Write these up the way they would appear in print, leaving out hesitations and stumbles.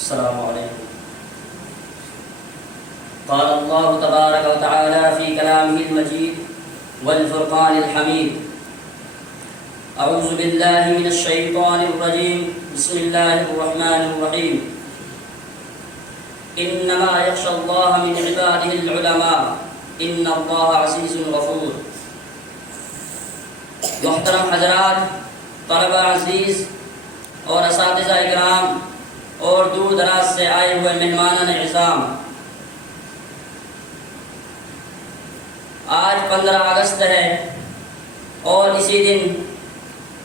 السلام عليكم. قال الله تبارك وتعالى في كلامه المجيد والفرقان الحميد: أعوذ بالله من الشيطان الرجيم. بسم الله الرحمن الرحيم. إنما يخشى الله من عباده العلماء إن الله عزيز غفور. محترم حضرات، طلبہ عزیز اور اساتذہ اکرام اور دور دراز سے آئے ہوئے مہمانان اعظام، آج 15 اگست ہے اور اسی دن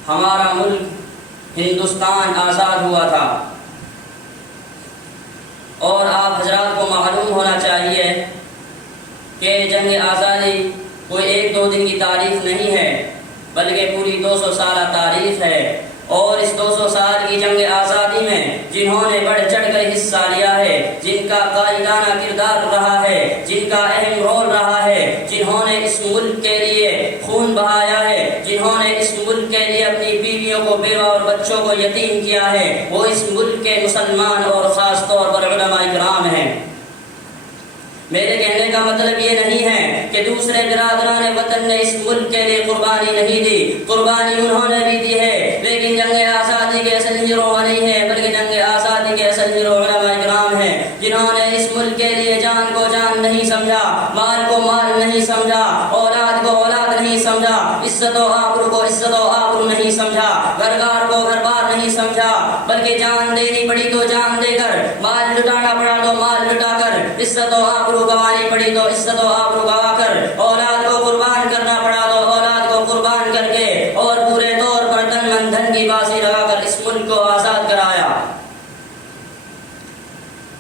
ہمارا ملک ہندوستان آزاد ہوا تھا، اور آپ حضرات کو معلوم ہونا چاہیے کہ جنگ آزادی کوئی 1-2 دن کی تاریخ نہیں ہے بلکہ پوری 200 سالہ تاریخ ہے۔ اور اس 200 سال کی جنگ آزادی میں جنہوں نے بڑھ چڑھ کر حصہ لیا ہے، جن کا قائدانہ کردار رہا ہے، جن کا اہم رول رہا ہے، جنہوں نے اس ملک کے لیے خون بہایا ہے، جنہوں نے اس ملک کے لیے اپنی بیویوں کو، بیوہ اور بچوں کو یتیم کیا ہے، وہ اس ملک کے مسلمان اور خاص طور پر علماء کرام ہیں۔ میرے کہنے کا مطلب یہ نہیں ہے کہ دوسرے برادران وطن نے اس ملک کے لیے قربانی نہیں دی، قربانی انہوں نے بھی دی ہے، لیکن جنگ آزادی کے اصل ہیرو نہیں ہے بلکہ جنگ آزادی کے اصل ہیرو علماء کرام ہیں، جنہوں نے اس ملک کے لیے جان کو جان نہیں سمجھا، مال کو مال نہیں سمجھا، اولاد کو اولاد نہیں سمجھا، عزت و آبرو کو عزت و آبرو نہیں سمجھا، گھر بار کو گھر بار نہیں سمجھا، بلکہ جان دینی پڑی تو جان دے کر، مال لٹانا پڑا تو مال لٹا کر، عزت و آبرو گوانی پڑی تو عزت و آبرو گوا کر، اولاد کو قربان کرنا پڑا تو اولاد کو قربان کر کے، اور پورے طور پر تن من دھن کی بازی لگا کر اس ملک کو آزاد کرایا۔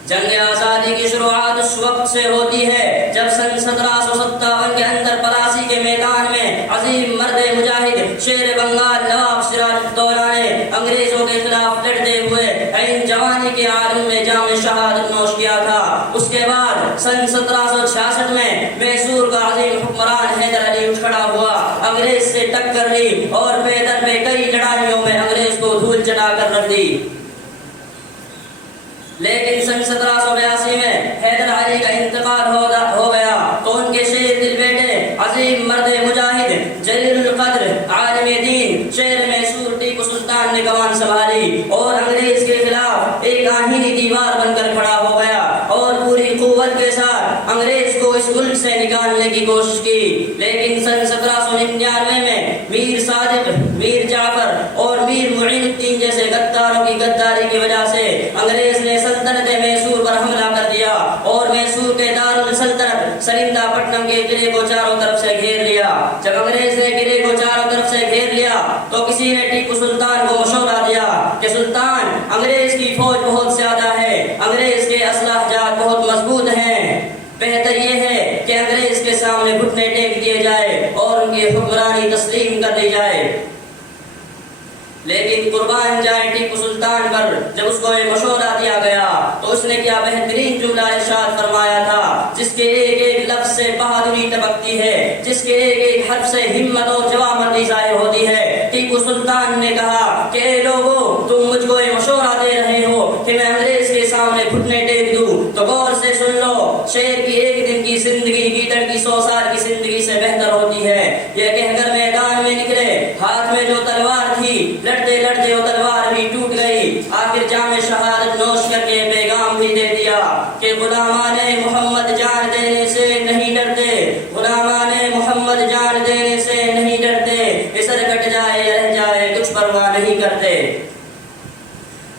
جنگ آزادی کی شروعات اس وقت سے ہوتی ہے جب سن 1757 کے اندر پلاسی کے میدان میں عظیم مرد مجاہد شیر بنگال نواب سراج الدولہ نے انگریزوں کے خلاف لڑتے ہوئے عین جوانی کے عالم میں جام شہادت نوش کیا تھا۔ اس کے بعد سن 1766 میں میسور کا عظیم حکمران حیدر علی اٹھ کھڑا ہوا، انگریز سے ٹکر لی اور پیدر میں کئی لڑائیوں میں انگریز کو دھول چٹا کر رکھ دی۔ لیکن سن 1782 میں حیدر علی کا انتقال ہو گیا تو ان کے شیر دل بیٹے عظیم مرد مجاہد جلیل القدر عالم دین شیر میسور ٹیپو سلطان نے کمان سنبھالی اور انگریز کے خلاف ایک آہنی دیوار بن کر کھڑا ہو گیا اور پوری قوت کے ساتھ انگریز کو اس ملک سے نکالنے کی کوشش کی۔ لیکن سن 1799 میں میر صادق، میر جعفر اور میر معین الدین جیسے غداروں کی غداری کی وجہ سے انگریز نے سلطنت میسور پر حملہ کر دیا اور میسور کے دارالسلطنت سرندہ پٹنم کے قلعے کو چاروں طرف سے گھیر لیا۔ جب انگریز نے قلعے کو چاروں طرف سے گھیر لیا تو کسی نے ٹیپو سلطان کو مشورہ دیا کہ سلطان، انگریز کی فوج بہت زیادہ ہے، انگریز کے اسلحہ جات بہت مضبوط ہیں، بہتر یہ ہے کہ انگریز کے سامنے گھٹنے ٹیک دیے جائے اور ان کی حکمرانی تسلیم کر دی جائے۔ لیکن قربان جائے ٹیپو سلطان پر جب اس کو یہ مشورہ دیا گیا تو اس نے کیا بہترین جملہ ارشاد فرمایا تھا، جس کے ایک ایک لفظ سے بہادری ٹپکتی ہے، جس کے ایک ایک حرف سے ہمت اور جوامردی ظاہر ہوتی ہے۔ ٹیپو سلطان نے کہا کہ اے لوگو، تم مجھ کو یہ مشورہ دے رہے ہو کہ میں انگریز کے سامنے گھٹنے ٹیک دوں، تو غور سے سن لو، شیر کی ایک دن کی زندگی گیدڑ کی 100 سال کی زندگی سے بہتر ہوتی ہے۔ یہ کہہ کر میدان میں نکلے، ہاتھ میں جو تلوار تھی لڑتے لڑتے وہ تلوار بھی ٹوٹ گئی، آخر جام شہادت نوش کر کے پیغام بھی دے دیا کہ غلامان محمد جان دینے سے نہیں ڈرتے، غلامان محمد جان دینے سے نہیں ڈرتے، سر کٹ جائے رہ جائے کچھ پرواہ نہیں کرتے۔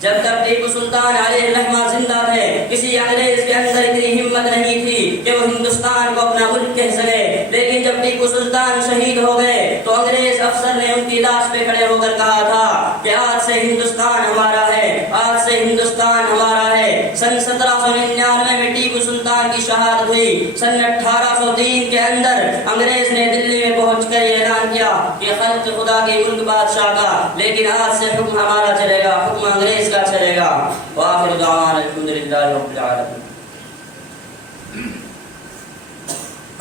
جب تک ٹیپو سلطان علیہ الرحمہ زندہ تھے کسی انگریز کے اندر اتنی ہمت نہیں تھی کہ وہ ہندوستان کو اپنا ملک کہہ سکے، لیکن جب ٹیپو سلطان شہید ہو گئے تو انگریز افسر نے ان کی لاش پہ کھڑے ہو کر کہا تھا کہ آج سے ہندوستان ہمارا ہے، آج سے ہندوستان ہمارا ہے۔ سن 1799 میں ٹیپو سلطان کی شہادت ہوئی۔ سن 1803 کے اندر انگریز نے دلی میں پہنچ کر یہ اعلان کیا کہ خلق خدا کے ملک بادشاہ کا، لیکن آج سے حکم ہمارا چلے گا، حکم انگریز کا چلے گا۔ وآخر دعوانا الحمدللہ رب العالمین۔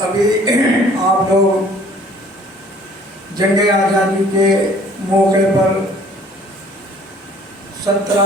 ابھی آپ لوگ جنگ آزادی کے موقع پر 17